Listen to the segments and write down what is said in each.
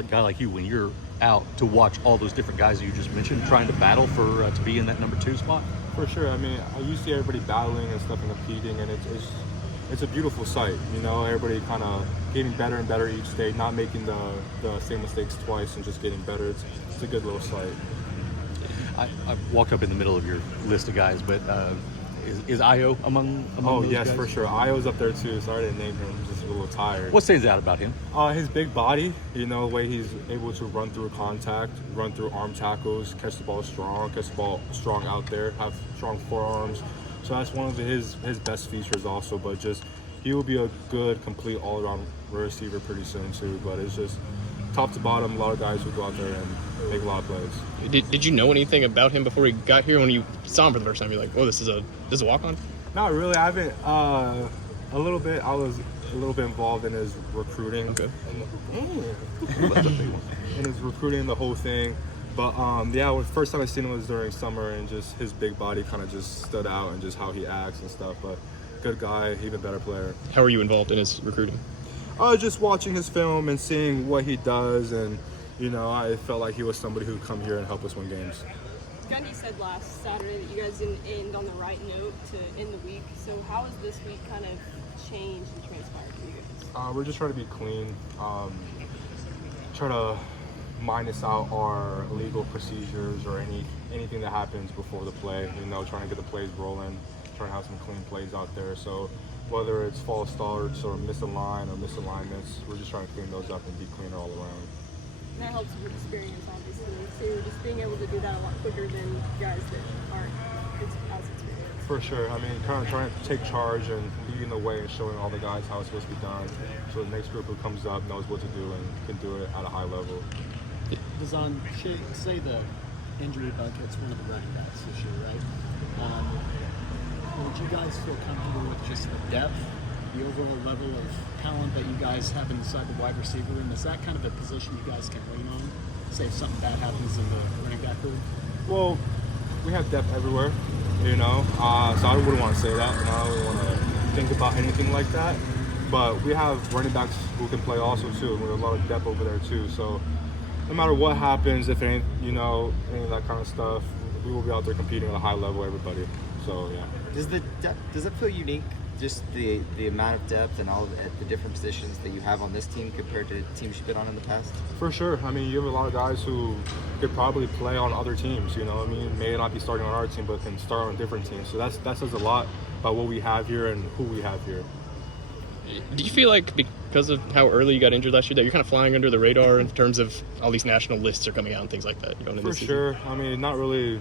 a guy like you when you're out to watch all those different guys that you just mentioned trying to battle for to be in that number 2 spot? For sure. I mean, you see everybody battling and stuff and competing, and it's a beautiful sight. You know, everybody kind of getting better and better each day, not making the same mistakes twice and just getting better. It's a good little sight. I walked up in the middle of your list of guys, but is Io among Oh, those yes, guys? for sure. Io's up there too. Sorry I didn't name him. I'm just a little tired. What stands out about him? His big body, you know, the way he's able to run through contact, run through arm tackles, catch the ball strong out there, have strong forearms. So that's one of his best features also, but just he will be a good, complete all-around receiver pretty soon too. But it's just top to bottom, a lot of guys who go out there and make a lot of plays. Did you know anything about him before he got here? When you saw him for the first time, you're like, "Oh, this is a walk-on." Not really. I haven't. A little bit. I was a little bit involved in his recruiting. Okay. In his recruiting, the whole thing. But yeah, the first time I seen him was during summer, and just his big body kind of just stood out, and just how he acts and stuff. But good guy, even better player. How are you involved in his recruiting? Just watching his film and seeing what he does, and you know, I felt like he was somebody who would come here and help us win games. Gundy said last Saturday that you guys didn't end on the right note to end the week. So how has this week kind of changed and transpired for you guys? We're just trying to be clean. Try to minus out our illegal procedures or anything that happens before the play. You know, trying to get the plays rolling, trying to have some clean plays out there. So whether it's false starts or misaligned or misalignments, we're just trying to clean those up and be cleaner all around. And that helps with experience, obviously, too. Just being able to do that a lot quicker than guys that aren't as experienced. For sure. I mean, kind of trying to take charge and leading the way and showing all the guys how it's supposed to be done, so the next group who comes up knows what to do and can do it at a high level. Dazan, say the injury bug hits one of the running backs this year, right? Would you guys feel comfortable with just the depth, the overall level of talent that you guys have inside the wide receiver room? Is that kind of a position you guys can lean on? Say if something bad happens in the running back room? Well, we have depth everywhere, you know, so I wouldn't want to say that. I don't want to think about anything like that. But we have running backs who can play also too. We have a lot of depth over there too. So no matter what happens, if any, you know, any of that kind of stuff, we will be out there competing at a high level, everybody. So yeah. Does it feel unique, just the amount of depth and all at the different positions that you have on this team compared to teams you've been on in the past? For sure. I mean, you have a lot of guys who could probably play on other teams, you know. I mean, may not be starting on our team, but can start on different teams. So that says a lot about what we have here and who we have here. Do you feel like because of how early you got injured last year that you're kind of flying under the radar in terms of all these national lists are coming out and things like that? For sure. I mean, not really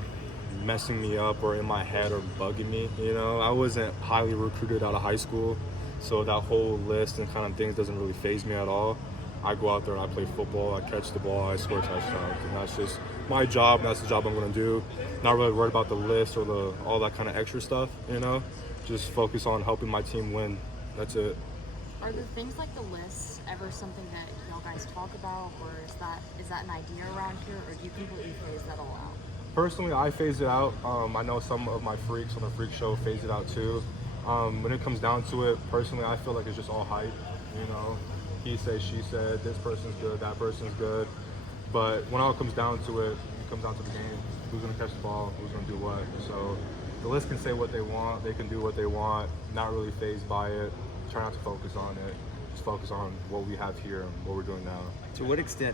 messing me up or in my head or bugging me, you know. I wasn't highly recruited out of high school, so that whole list and kind of things doesn't really faze me at all. I go out there and I play football, I catch the ball, I score touchdowns, and that's just my job, and that's the job I'm going to do. Not really worried about the list or all that kind of extra stuff, you know. Just focus on helping my team win. That's it. Are the things like the lists ever something that y'all guys talk about, or is that an idea around here, or do you completely phase that all out? Personally, I phase it out. I know some of my freaks on the Freak Show phase it out too. When it comes down to it, personally, I feel like it's just all hype. You know, he said, she said, this person's good, that person's good. But when it all comes down to it, it comes down to the game. Who's going to catch the ball? Who's going to do what? So the list can say what they want. They can do what they want. Not really fazed by it. Try not to focus on it. Just focus on what we have here and what we're doing now. To what extent